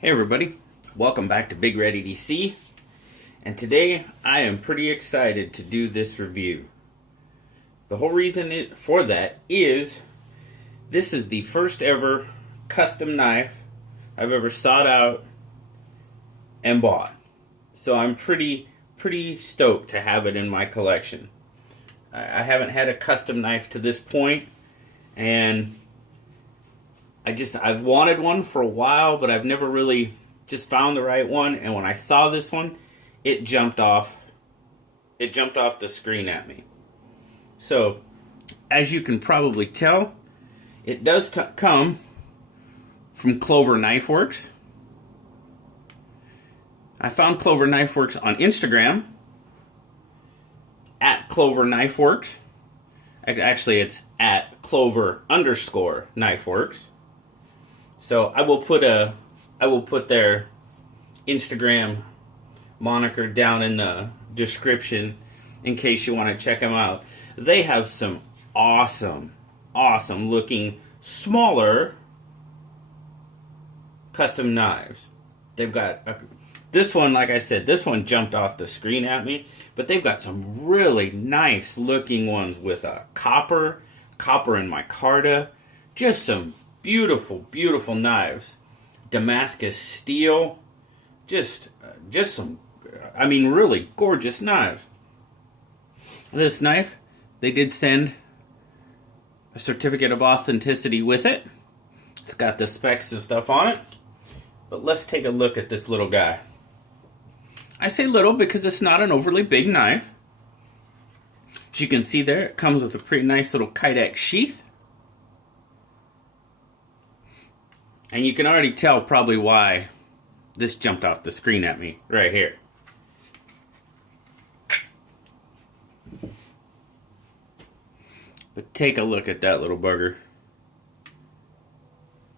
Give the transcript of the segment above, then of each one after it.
Hey everybody, welcome back to Big Ready DC, and today I am pretty excited to do this review. The whole reason for that is this is the first ever custom knife I've ever sought out and bought. So I'm pretty stoked to have it in my collection. I haven't had a custom knife to this point, and I've wanted one for a while, but I've never really just found the right one. And when I saw this one, it jumped off the screen at me. So, as you can probably tell, it does come from Clover Knifeworks. I found Clover Knifeworks on Instagram at Clover Knifeworks. Actually, it's at Clover_Knifeworks. So I will put their Instagram moniker down in the description in case you want to check them out. They have some awesome looking smaller custom knives. They've got this one, like I said, this one jumped off the screen at me, but they've got some really nice looking ones with a copper and micarta, just some beautiful knives. Damascus steel, just some, really gorgeous knives. This knife, they did send a certificate of authenticity with it. It's got the specs and stuff on it. But let's take a look at this little guy. I say little because it's not an overly big knife. As you can see there, it comes with a pretty nice little Kydex sheath. And you can already tell probably why this jumped off the screen at me right here. But take a look at that little bugger.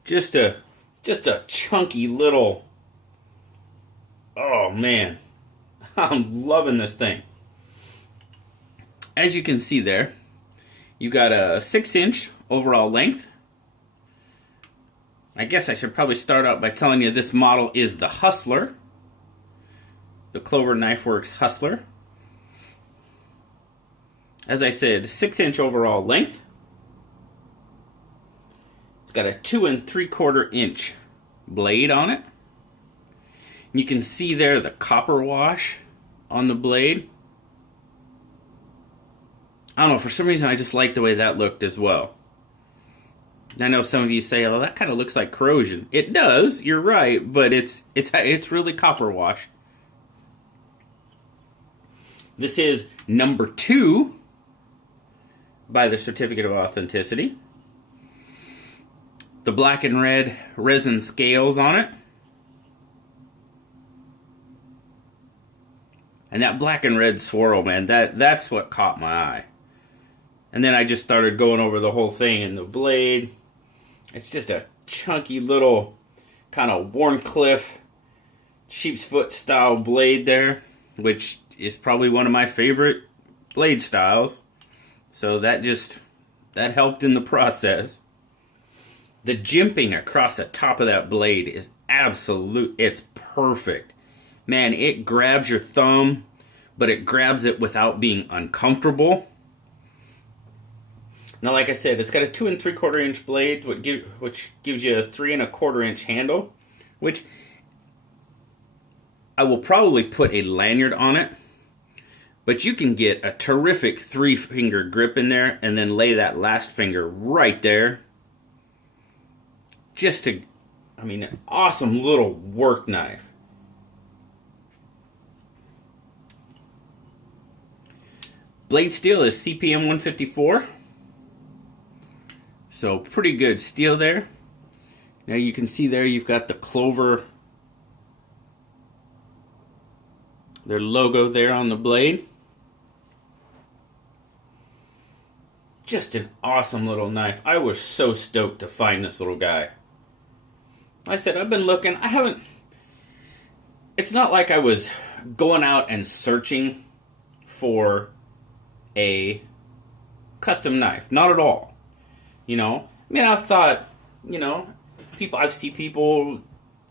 Just a chunky little, oh man, I'm loving this thing. As you can see there, you got a 6-inch overall length. I guess I should probably start out by telling you this model is the Hustler. The Clover Knifeworks Hustler. As I said, 6-inch overall length. It's got a 2 3/4 inch blade on it. And you can see there the copper wash on the blade. I don't know, for some reason I just like the way that looked as well. I know some of you say, "Oh, that kind of looks like corrosion." It does, you're right, but it's really copper wash. This is number 2 by the Certificate of Authenticity. The black and red resin scales on it. And that black and red swirl, man, that's what caught my eye. And then I just started going over the whole thing, and the blade, it's just a chunky little kind of Warncliffe sheep's foot style blade there, which is probably one of my favorite blade styles. So that helped in the process. The jimping across the top of that blade is it's perfect. Man, it grabs your thumb, but it grabs it without being uncomfortable. Now, like I said, it's got a 2 3/4 inch blade, which gives you a 3 1/4 inch handle, which I will probably put a lanyard on it, but you can get a terrific 3-finger grip in there and then lay that last finger right there. An awesome little work knife. Blade steel is CPM 154. So pretty good steel there. Now you can see there you've got the Clover, their logo there on the blade. Just an awesome little knife. I was so stoked to find this little guy. Like I said, I've been looking. It's not like I was going out and searching for a custom knife. Not at all. I thought, I've seen people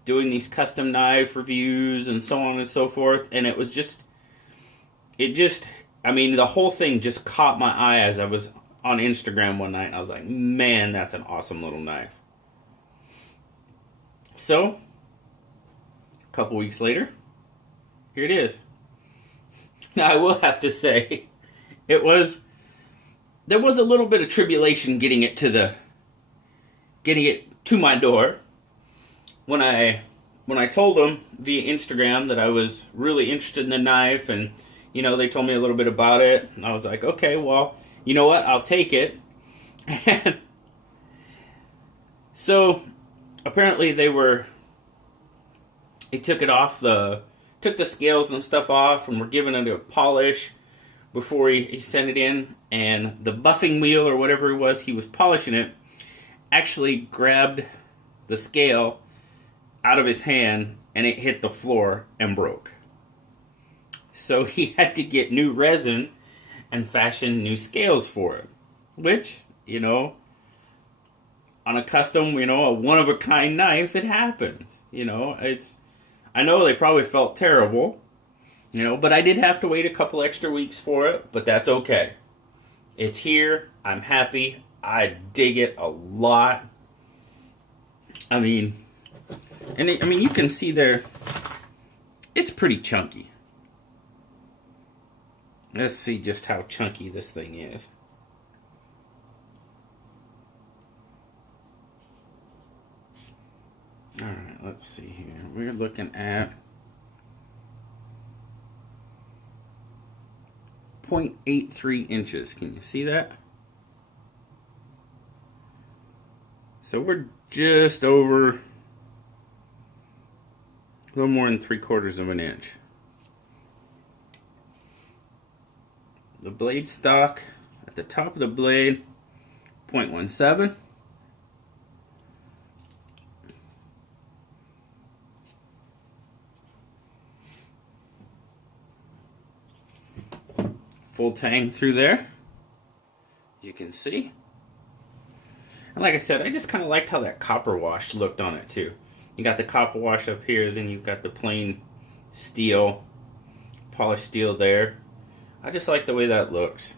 doing these custom knife reviews and so on and so forth, and it just, I mean, the whole thing just caught my eye as I was on Instagram one night, and I was like, man, that's an awesome little knife. So, a couple weeks later, here it is. Now, I will have to say, there was a little bit of tribulation getting it to my door. When I told them via Instagram that I was really interested in the knife, and they told me a little bit about it, and I was like, okay, well, you know what, I'll take it. And so apparently they took the scales and stuff off and were giving it a polish before he sent it in, and the buffing wheel or whatever it was, he was polishing it, actually grabbed the scale out of his hand and it hit the floor and broke. So he had to get new resin and fashion new scales for it, which, on a custom, a one-of-a-kind knife, it happens. I know they probably felt terrible, but I did have to wait a couple extra weeks for it, but that's okay. It's here. I'm happy. I dig it a lot. I mean, you can see there, it's pretty chunky. Let's see just how chunky this thing is. Alright, let's see here. We're looking at 0.83 inches. Can you see that? So we're just over a little more than 3/4 of an inch. The blade stock at the top of the blade, 0.17. Full tang through there, you can see. And like I said, I just kind of liked how that copper wash looked on it too. You got the copper wash up here, then you've got the plain steel, polished steel there. I just like the way that looks.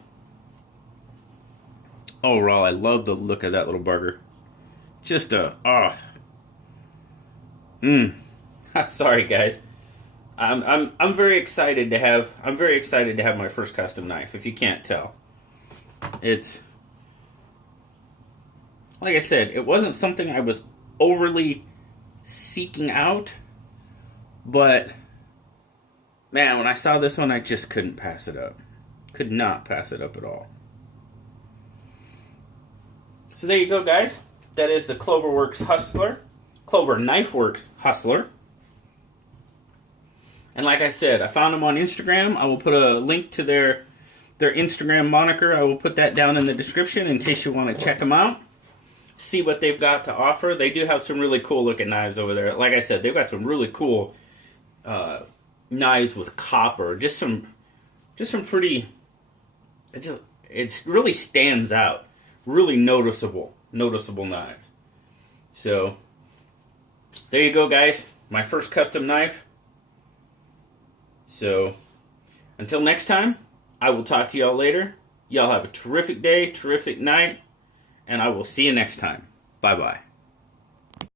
Overall, I love the look of that little bugger. Just sorry guys. I'm very excited to have my first custom knife, if you can't tell. It's like I said, it wasn't something I was overly seeking out, but man, when I saw this one, I just couldn't pass it up. Could not pass it up at all. So there you go, guys. That is the Clover Knifeworks Hustler. And like I said, I found them on Instagram. I will put a link to their Instagram moniker. I will put that down in the description in case you want to check them out. See what they've got to offer. They do have some really cool looking knives over there. Like I said, they've got some really cool knives with copper. Just some pretty. It really stands out. Really noticeable knives. So there you go, guys. My first custom knife. So until next time, I will talk to y'all later. Y'all have a terrific day, terrific night, and I will see you next time. Bye-bye.